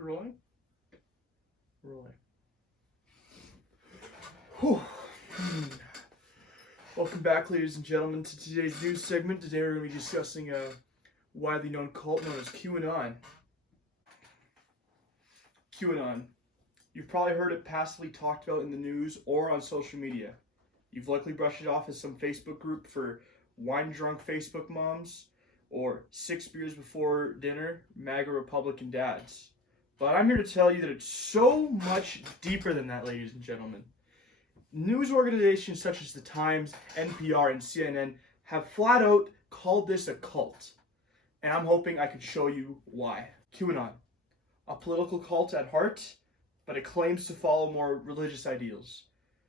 Rolling? Rolling. Whew. Welcome back, ladies and gentlemen, to today's news segment. Today we're going to be discussing a widely known cult known as Qanon. Qanon. You've probably heard it passively talked about in the news or on social media. You've likely brushed it off as some Facebook group for wine-drunk Facebook moms or 6 beers before dinner MAGA Republican dads. But I'm here to tell you that it's so much deeper than that, ladies and gentlemen. News organizations such as The Times, NPR, and CNN have flat out called this a cult. And I'm hoping I can show you why. Qanon. A political cult at heart, but it claims to follow more religious ideals.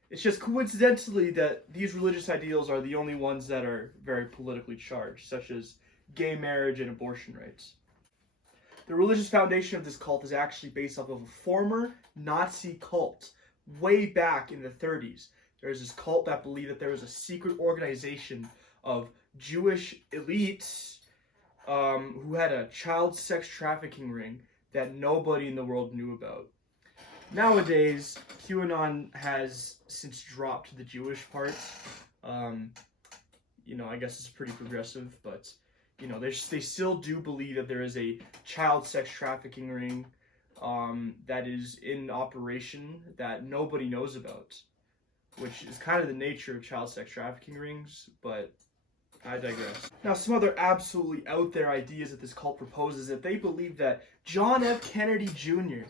It's just coincidentally that these religious ideals are the only ones that are very politically charged, such as gay marriage and abortion rights. The religious foundation of this cult is actually based off of a former Nazi cult way back in the 30s. There's this cult that believed that there was a secret organization of Jewish elites who had a child sex trafficking ring that nobody in the world knew about. Nowadays, Qanon has since dropped the Jewish part. I guess it's pretty progressive, but they still do believe that there is a child sex trafficking ring that is in operation that nobody knows about, which is kind of the nature of child sex trafficking rings, but I digress. Now, some other absolutely out there ideas that this cult proposes, that they believe that John F. Kennedy Jr.,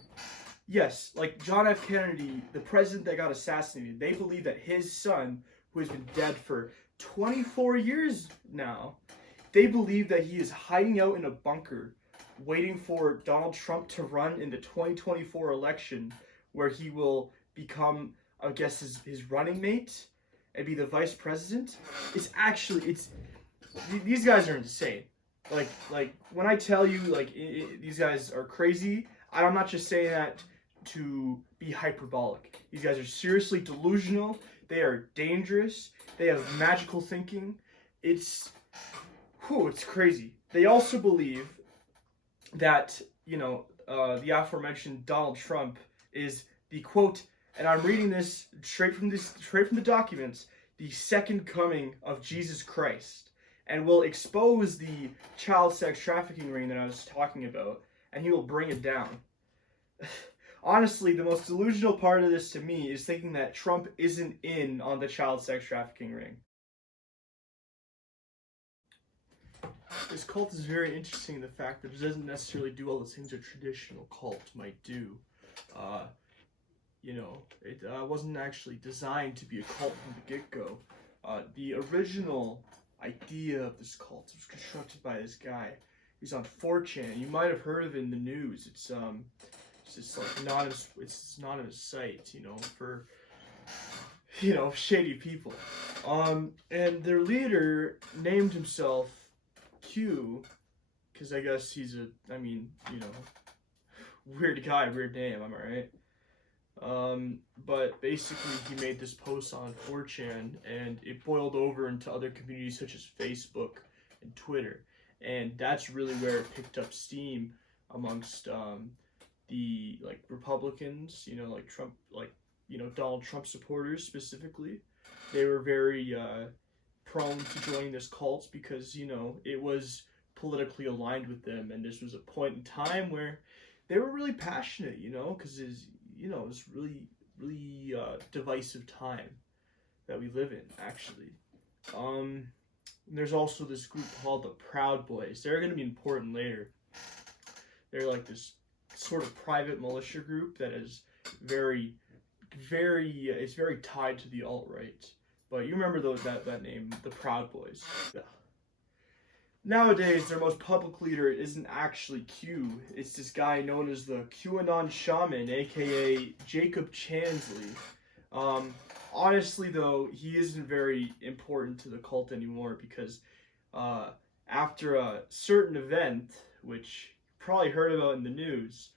yes, like John F. Kennedy, the president that got assassinated, they believe that his son, who has been dead for 24 years now, they believe that he is hiding out in a bunker, waiting for Donald Trump to run in the 2024 election, where he will become, I guess, his running mate and be the vice president. These guys are insane. Like when I tell you, these guys are crazy, I'm not just saying that to be hyperbolic. These guys are seriously delusional. They are dangerous. They have magical thinking. It's crazy. They also believe that, the aforementioned Donald Trump is the quote, and I'm reading this straight from the documents, the second coming of Jesus Christ, and will expose the child sex trafficking ring that I was talking about, and he will bring it down. Honestly, the most delusional part of this to me is thinking that Trump isn't in on the child sex trafficking ring. This cult is very interesting in the fact that it doesn't necessarily do all the things a traditional cult might do. It wasn't actually designed to be a cult from the get-go. The original idea of this cult was constructed by this guy. He's on 4chan. You might have heard of it in the news. It's just it's anonymous site, for shady people. And their leader named himself Q, because I guess he's weird guy, weird name, am I right? But basically he made this post on 4chan, and it boiled over into other communities such as Facebook and Twitter, and that's really where it picked up steam amongst the Republicans, Trump, Donald Trump supporters specifically. They were very prone to joining this cult because, it was politically aligned with them, and this was a point in time where they were really passionate, because it's, this really, really divisive time that we live in, actually. There's also this group called the Proud Boys. They're going to be important later. They're like this sort of private militia group that is very tied to the alt-right. But you remember that name, the Proud Boys. Yeah. Nowadays, their most public leader isn't actually Q. It's this guy known as the QAnon Shaman, aka Jacob Chansley. Honestly, though, he isn't very important to the cult anymore because after a certain event, which you probably heard about in the news,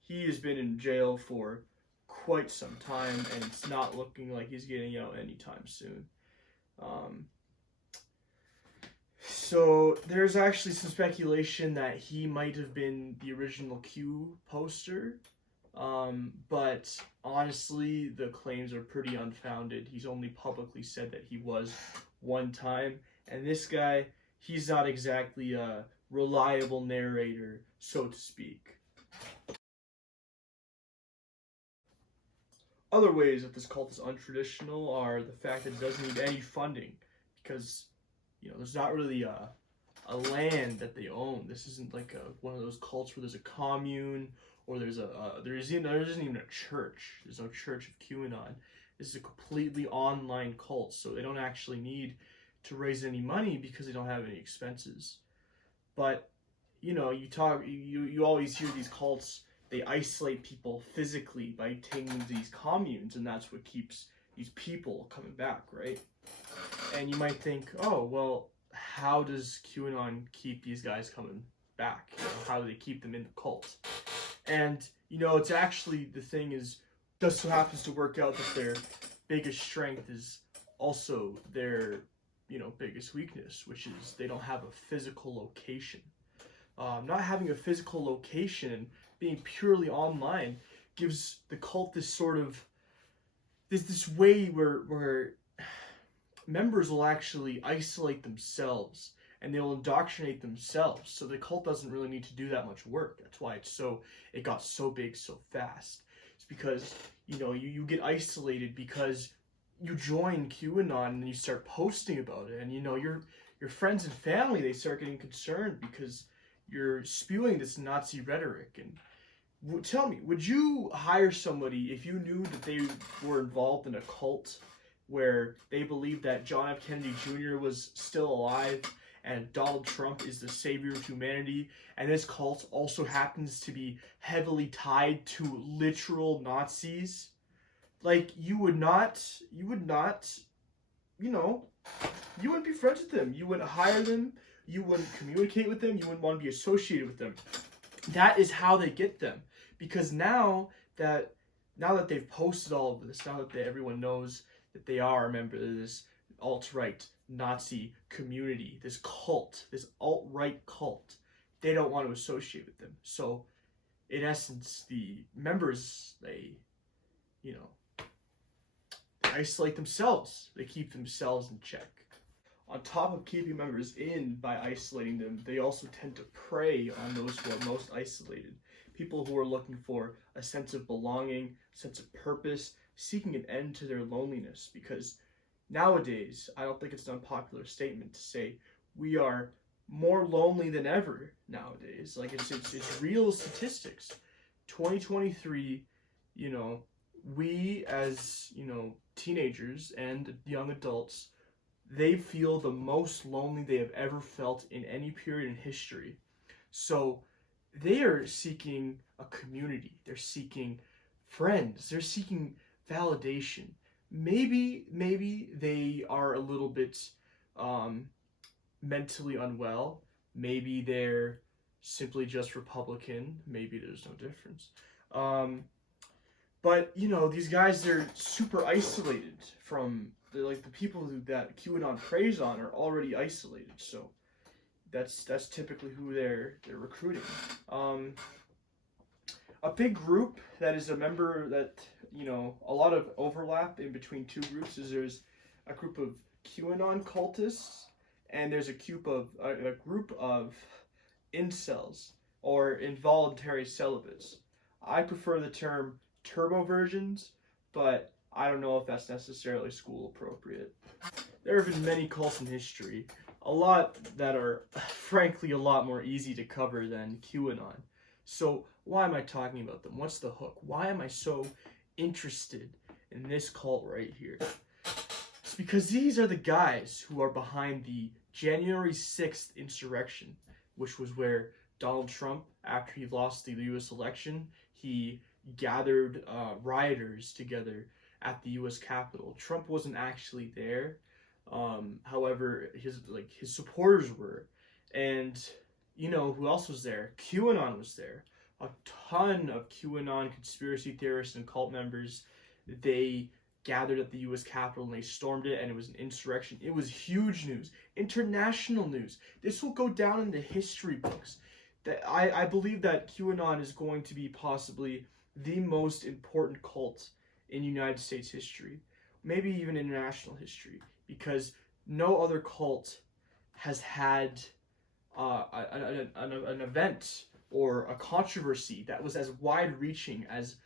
he has been in jail for quite some time, and it's not looking like he's getting out anytime soon. So there's actually some speculation that he might have been the original Q poster. But honestly, the claims are pretty unfounded. He's only publicly said that he was one time. And this guy, he's not exactly a reliable narrator, so to speak. Other ways that this cult is untraditional are the fact that it doesn't need any funding because, there's not really a land that they own. This isn't like one of those cults where there's a commune or there isn't even a church. There's no church of QAnon. This is a completely online cult, so they don't actually need to raise any money because they don't have any expenses. But you always hear these cults. They isolate people physically by taking them to these communes, and that's what keeps these people coming back, right? And you might think, oh, well, how does QAnon keep these guys coming back? How do they keep them in the cult? And, it's actually, the thing is, just so happens to work out that their biggest strength is also their, biggest weakness, which is they don't have a physical location. Not having a physical location and being purely online gives the cult this sort of this way where members will actually isolate themselves and they'll indoctrinate themselves. So the cult doesn't really need to do that much work. That's why it got so big so fast. It's because you get isolated because you join QAnon and you start posting about it, and your friends and family, they start getting concerned because you're spewing this Nazi rhetoric. And tell me, would you hire somebody if you knew that they were involved in a cult where they believed that John F. Kennedy Jr. was still alive and Donald Trump is the savior of humanity, and this cult also happens to be heavily tied to literal Nazis? Like, you wouldn't be friends with them. You wouldn't hire them. You wouldn't communicate with them. You wouldn't want to be associated with them. That is how they get them. Because now that they've posted all of this, now that everyone knows that they are a member of this alt-right Nazi community, this cult, this alt-right cult, they don't want to associate with them. So, in essence, the members, they isolate themselves. They keep themselves in check. On top of keeping members in by isolating them, they also tend to prey on those who are most isolated. People who are looking for a sense of belonging, a sense of purpose, seeking an end to their loneliness. Because nowadays, I don't think it's an unpopular statement to say we are more lonely than ever nowadays. Like, it's real statistics. 2023, we as, teenagers and young adults, they feel the most lonely they have ever felt in any period in history. So they are seeking a community. They're seeking friends. They're seeking validation. Maybe they are a little bit mentally unwell. Maybe they're simply just Republican. Maybe there's no difference. But, these guys, they're super isolated from, the people that QAnon preys on are already isolated. So that's typically who they're recruiting. A big group that is a member that, a lot of overlap in between two groups is there's a group of QAnon cultists and there's a group of incels or involuntary celibates. I prefer the term turbo versions, but I don't know if that's necessarily school appropriate. There have been many cults in history, a lot that are frankly a lot more easy to cover than QAnon. So why am I talking about them? What's the hook? Why am I so interested in this cult right here? It's because these are the guys who are behind the January 6th insurrection, which was where Donald Trump, after he lost the US election, he gathered rioters together at the U.S. Capitol. Trump wasn't actually there. However, his supporters were. And, who else was there? QAnon was there. A ton of QAnon conspiracy theorists and cult members, they gathered at the U.S. Capitol and they stormed it, and it was an insurrection. It was huge news, international news. This will go down in the history books. That I believe that QAnon is going to be possibly the most important cult in United States history, maybe even international history, because no other cult has had an event or a controversy that was as wide-reaching, as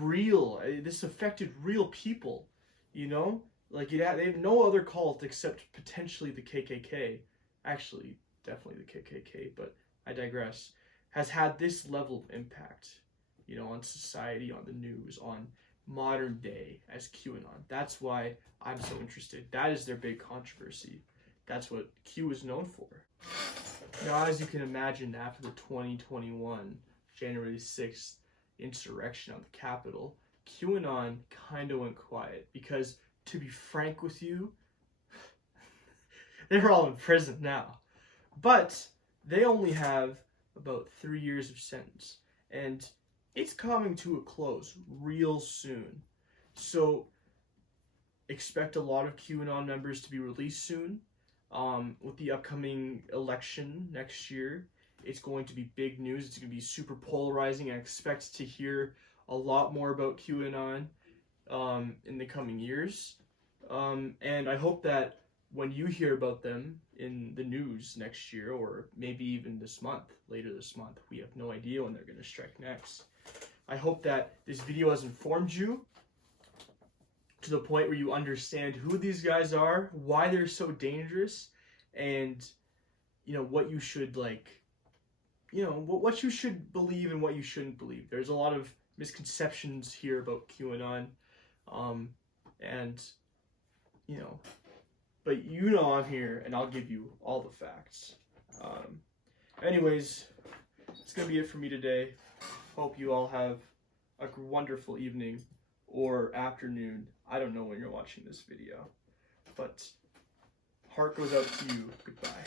real. This affected real people, you know? Like, they have no other cult except potentially the KKK. Actually, definitely the KKK, but I digress. Has had this level of impact, you know, on society, on the news, on modern day as QAnon. That's why I'm so interested. That is their big controversy. That's what Q is known for. Now, as you can imagine, after the 2021 January 6th insurrection on the Capitol, QAnon kind of went quiet because, to be frank with you, they're all in prison now. But they only have about 3 years of sentence, and it's coming to a close real soon. So expect a lot of QAnon members to be released soon. With the upcoming election next year, it's going to be big news. It's going to be super polarizing. I expect to hear a lot more about QAnon in the coming years. And I hope that when you hear about them in the news next year, or maybe even this month, later this month, we have no idea when they're going to strike next. I hope that this video has informed you to the point where you understand who these guys are, why they're so dangerous, and, you know, what you should, like, you know, what you should believe and what you shouldn't believe. There's a lot of misconceptions here about QAnon, and, you know, but you know I'm here, and I'll give you all the facts. Anyways, it's going to be it for me today. Hope you all have a wonderful evening or afternoon. I don't know when you're watching this video, but heart goes out to you. Goodbye.